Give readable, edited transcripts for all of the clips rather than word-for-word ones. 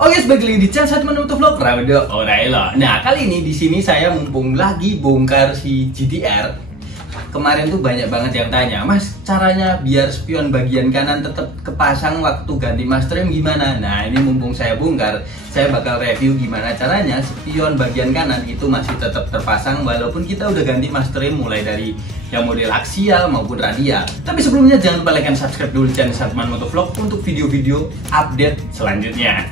Oke, balik lagi di channel Satman Motovlog Raudo Orailo. Nah, kali ini di sini saya mumpung lagi bongkar si GTR. Kemarin tuh banyak banget yang tanya, Mas, caranya biar spion bagian kanan tetap kepasang waktu ganti mas trim gimana? Nah, ini mumpung saya bongkar, saya bakal review gimana caranya spion bagian kanan itu masih tetap terpasang walaupun kita udah ganti mas trim mulai dari yang model aksial maupun radial. Tapi sebelumnya jangan lupa like dan subscribe dulu channel Satman Motovlog untuk video-video update selanjutnya.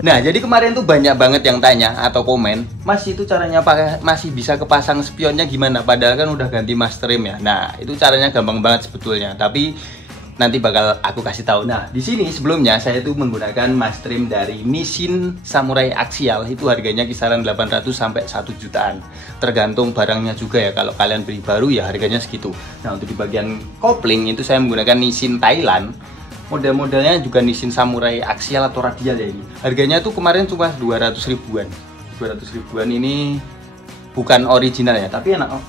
Nah, jadi kemarin tuh banyak banget yang tanya atau komen, Mas, itu caranya masih bisa kepasang spionnya gimana? Padahal kan udah ganti mas trim ya. Nah, itu caranya gampang banget sebetulnya. Tapi nanti bakal aku kasih tahu. Nah, di sini sebelumnya saya tuh menggunakan mas trim dari Nissin Samurai Axial. Itu harganya kisaran 800 sampai 1 jutaan. Tergantung barangnya juga ya. Kalau kalian beli baru ya harganya segitu. Nah, untuk di bagian kopling itu saya menggunakan Nissin Thailand. Model-modelnya juga Nissin Samurai Axial atau radial ya ini. Harganya tuh kemarin cuma 200 ribuan. 200 ribuan ini bukan original ya, tapi enak. Oh,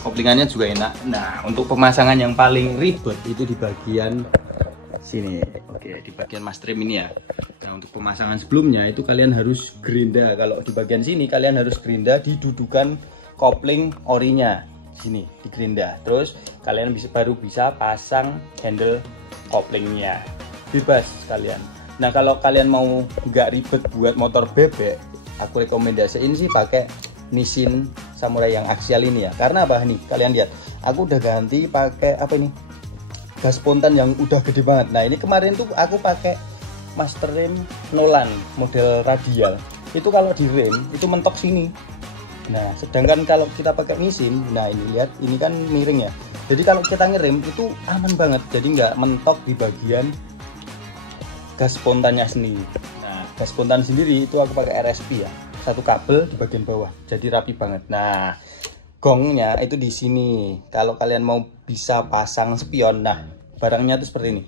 koplingannya juga enak. Nah, untuk pemasangan yang paling ribet itu di bagian sini. Oke, di bagian mas trim ini ya. Nah, untuk pemasangan sebelumnya itu kalian harus gerinda. Kalau di bagian sini kalian harus gerinda di dudukan kopling orinya. Sini di gerinda. Terus kalian baru bisa pasang handle koplingnya, bebas kalian. Nah, kalau kalian mau nggak ribet buat motor bebek, aku rekomendasiin sih pakai Nissin Samurai yang aksial ini ya. Karena apa nih? Kalian lihat, aku udah ganti pakai apa ini? Gas spontan yang udah gede banget. Nah, ini kemarin tuh aku pakai master rem Nolan model radial. Itu kalau di rem itu mentok sini. Nah, sedangkan kalau kita pakai Nissin, nah ini lihat, ini kan miring ya. Jadi kalau kita ngerem itu aman banget, jadi nggak mentok di bagian gas spontannya sendiri. Nah, gas spontan sendiri itu aku pakai RSP ya, satu kabel di bagian bawah, jadi rapi banget. Nah, gongnya itu di sini. Kalau kalian mau bisa pasang spion, nah barangnya tuh seperti ini.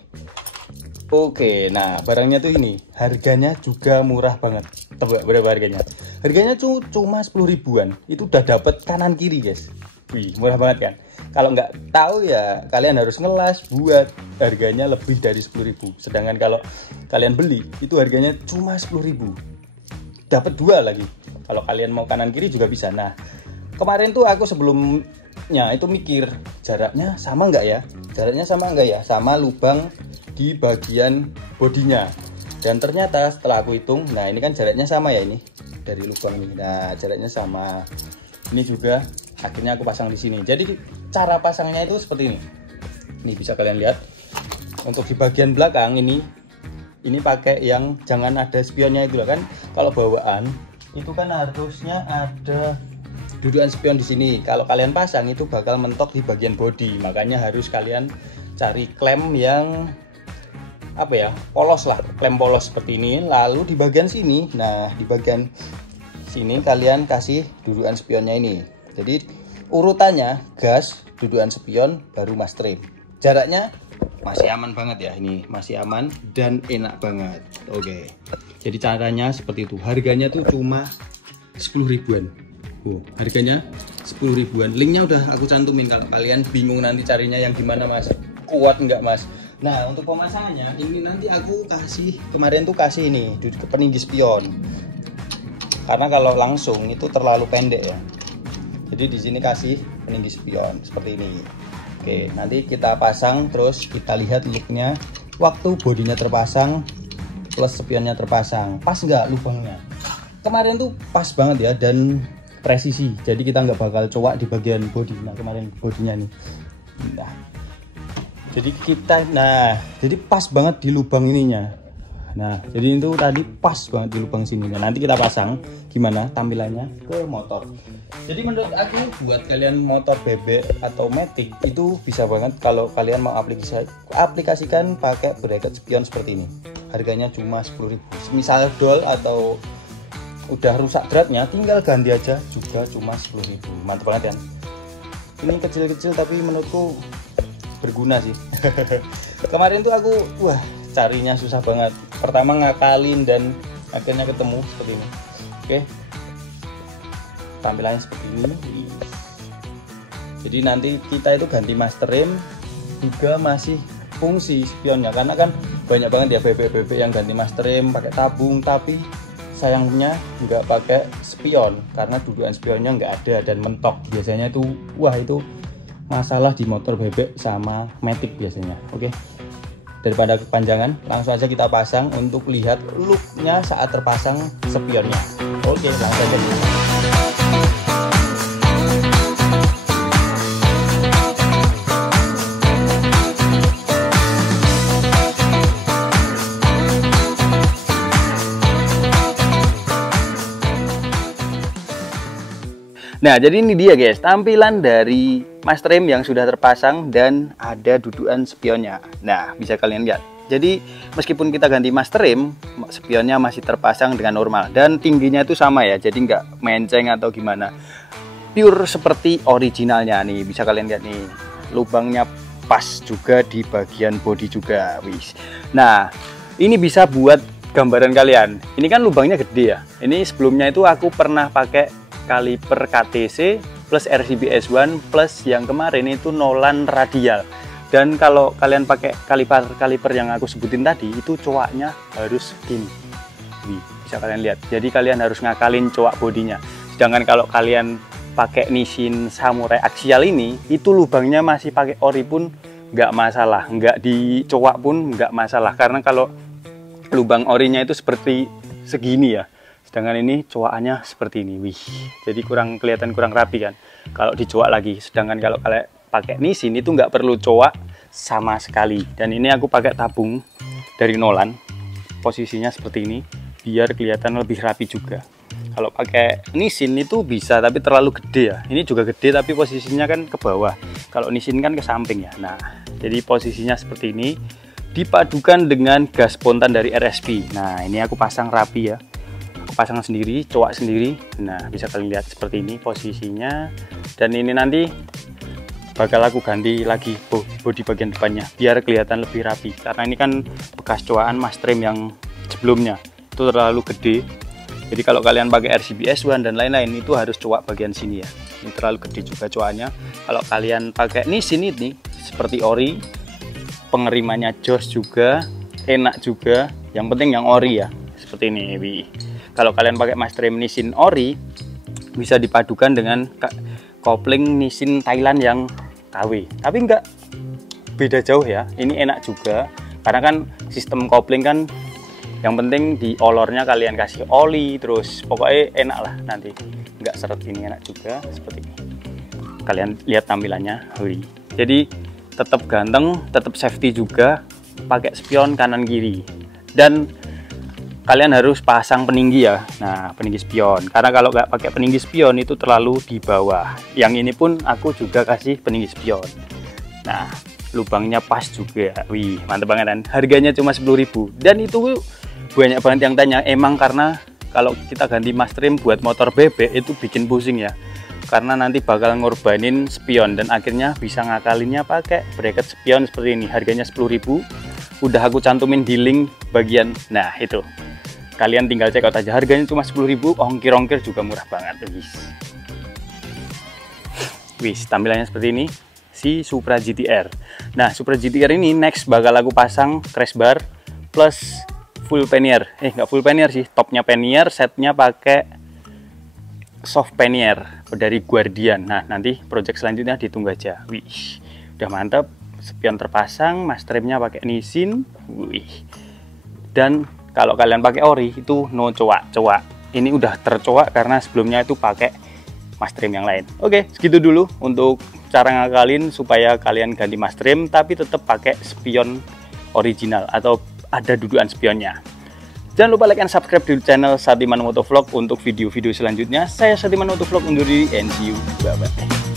Oke, nah barangnya tuh ini, harganya juga murah banget. Tebak berapa harganya? Harganya tuh cuma 10 ribuan. Itu udah dapet kanan kiri guys. Wih, murah banget kan? Kalau nggak tahu ya kalian harus ngelas buat harganya lebih dari 10 ribu. Sedangkan kalau kalian beli itu harganya cuma 10 ribu. Dapat dua lagi. Kalau kalian mau kanan kiri juga bisa. Nah, kemarin tuh aku sebelumnya itu mikir jaraknya sama nggak ya? Jaraknya sama nggak ya? Sama lubang di bagian bodinya. Dan ternyata setelah aku hitung, nah ini kan jaraknya sama ya ini dari lubang ini. Nah, jaraknya sama. Ini juga akhirnya aku pasang di sini. Jadi cara pasangnya itu seperti ini. Ini bisa kalian lihat. Untuk di bagian belakang ini pakai yang jangan ada spionnya itu lah kan. Kalau bawaan itu kan harusnya ada dudukan spion di sini. Kalau kalian pasang itu bakal mentok di bagian bodi. Makanya harus kalian cari klem yang apa ya, polos lah, klem polos seperti ini. Lalu di bagian sini, nah di bagian sini kalian kasih dudukan spionnya ini. Jadi urutannya gas, dudukan spion, baru mas trim. Jaraknya masih aman banget ya, ini masih aman dan enak banget. Oke, jadi caranya seperti itu. Harganya tuh cuma 10 ribuan. Harganya 10 ribuan. Linknya udah aku cantumin kalau kalian bingung nanti carinya yang gimana mas, kuat nggak mas. Nah, untuk pemasangannya ini nanti aku kemarin tuh kasih ini peninggi spion. Karena kalau langsung itu terlalu pendek ya. Jadi di sini kasih peninggi spion seperti ini. Oke, nanti kita pasang terus kita lihat looknya waktu bodinya terpasang plus spionnya terpasang. Pas nggak lubangnya? Kemarin tuh pas banget ya dan presisi. Jadi kita nggak bakal coak di bagian bodi. Nah, kemarin bodinya nih. Nah, jadi pas banget di lubang ininya. Nah, jadi itu tadi pas banget di lubang sini. Nah, nanti kita pasang gimana tampilannya ke motor. Jadi menurut aku buat kalian motor bebek atau matic itu bisa banget kalau kalian mau aplikasikan pakai bracket spion seperti ini. Harganya cuma 10 ribu. Misal dol atau udah rusak dratnya, tinggal ganti aja juga cuma 10.000. Mantap banget kan. Ini kecil-kecil tapi menurutku berguna sih. Kemarin tuh aku carinya susah banget. Pertama ngakalin dan akhirnya ketemu seperti ini. Oke. Tampilannya seperti ini. Jadi nanti kita itu ganti master rem juga masih fungsi spionnya, karena kan banyak banget ya bebek-bebek yang ganti master rem pakai tabung, tapi sayangnya nggak pakai spion karena dudukan spionnya nggak ada dan mentok. Biasanya itu itu masalah di motor bebek sama Matic biasanya. Oke, daripada kepanjangan, langsung aja kita pasang untuk lihat looknya saat terpasang spionnya. Oke, langsung aja dulu. Nah, jadi ini dia guys, tampilan dari master rem yang sudah terpasang dan ada dudukan spionnya. Nah, bisa kalian lihat. Jadi, meskipun kita ganti master rem, spionnya masih terpasang dengan normal. Dan tingginya itu sama ya, jadi nggak menceng atau gimana. Pure seperti originalnya nih, bisa kalian lihat nih. Lubangnya pas juga di bagian bodi juga, wis. Nah, ini bisa buat gambaran kalian. Ini kan lubangnya gede ya. Ini sebelumnya itu aku pernah pakai kaliper KTC plus RCB S1 plus yang kemarin itu Nolan radial. Dan kalau kalian pakai kaliper yang aku sebutin tadi, itu coaknya harus gini. Bisa kalian lihat. Jadi kalian harus ngakalin coak bodinya. Sedangkan kalau kalian pakai Nissin Samurai aksial ini, itu lubangnya masih pakai ori pun nggak masalah, nggak dicoak pun nggak masalah. Karena kalau lubang orinya itu seperti segini ya. Sedangkan ini coakannya seperti ini, jadi kelihatan kurang rapi kan kalau dicoak lagi. Sedangkan kalau kalian pakai Nissin itu nggak perlu coak sama sekali. Dan ini aku pakai tabung dari Nolan, posisinya seperti ini biar kelihatan lebih rapi juga. Kalau pakai Nissin itu bisa tapi terlalu gede ya. Ini juga gede tapi posisinya kan ke bawah. Kalau Nissin kan ke samping ya. Nah, jadi posisinya seperti ini dipadukan dengan gas spontan dari RSP. Nah, ini aku pasang rapi ya. Pasang sendiri, coak sendiri. Nah, bisa kalian lihat seperti ini posisinya. Dan ini nanti bakal aku ganti lagi bodi bagian depannya biar kelihatan lebih rapi. Karena ini kan bekas coakan master rem yang sebelumnya itu terlalu gede. Jadi kalau kalian pakai RCB S1 dan lain-lain itu harus coak bagian sini ya. Ini terlalu gede juga coaknya. Kalau kalian pakai Nissin ini seperti ori, pengerimannya jos juga, enak juga. Yang penting yang ori ya. Seperti ini. Kalau kalian pakai master rem Nissin ori, bisa dipadukan dengan kopling Nissin Thailand yang KW. Tapi nggak beda jauh ya. Ini enak juga. Karena kan sistem kopling kan yang penting di olornya kalian kasih oli, terus pokoknya enak lah nanti. Nggak seret, ini enak juga seperti ini. Kalian lihat tampilannya. Jadi tetap ganteng, tetap safety juga. Pakai spion kanan kiri. Dan kalian harus pasang peninggi ya. Nah, peninggi spion. Karena kalau nggak pakai peninggi spion itu terlalu di bawah. Yang ini pun aku juga kasih peninggi spion. Nah, lubangnya pas juga. Mantap banget kan. Harganya cuma 10.000. Dan itu banyak banget yang tanya. Emang karena kalau kita ganti master rem buat motor bebek itu bikin pusing ya. Karena nanti bakal ngorbanin spion dan akhirnya bisa ngakalinnya pakai bracket spion seperti ini. Harganya 10.000. Udah aku cantumin di link bagian. Nah, itu. Kalian tinggal check out aja, harganya cuma 10.000, ongkir-ongkir juga murah banget. Wis, tampilannya seperti ini si Supra GTR. Nah, Supra GTR ini next bakal aku pasang crash bar plus full pannier. Nggak full pannier sih, topnya pannier, setnya pakai soft pannier dari Guardian. Nah, nanti project selanjutnya ditunggu aja. Udah mantap, spion terpasang, master remnya pakai Nissin. Dan kalau kalian pakai ori itu no coak. Ini udah tercoak karena sebelumnya itu pakai master rem yang lain. Oke, segitu dulu untuk cara ngakalin supaya kalian ganti master rem tapi tetap pakai spion original atau ada dudukan spionnya. Jangan lupa like and subscribe di channel Satiman Motovlog untuk video-video selanjutnya. Saya Satiman Motovlog undur diri and see you. Bye-bye.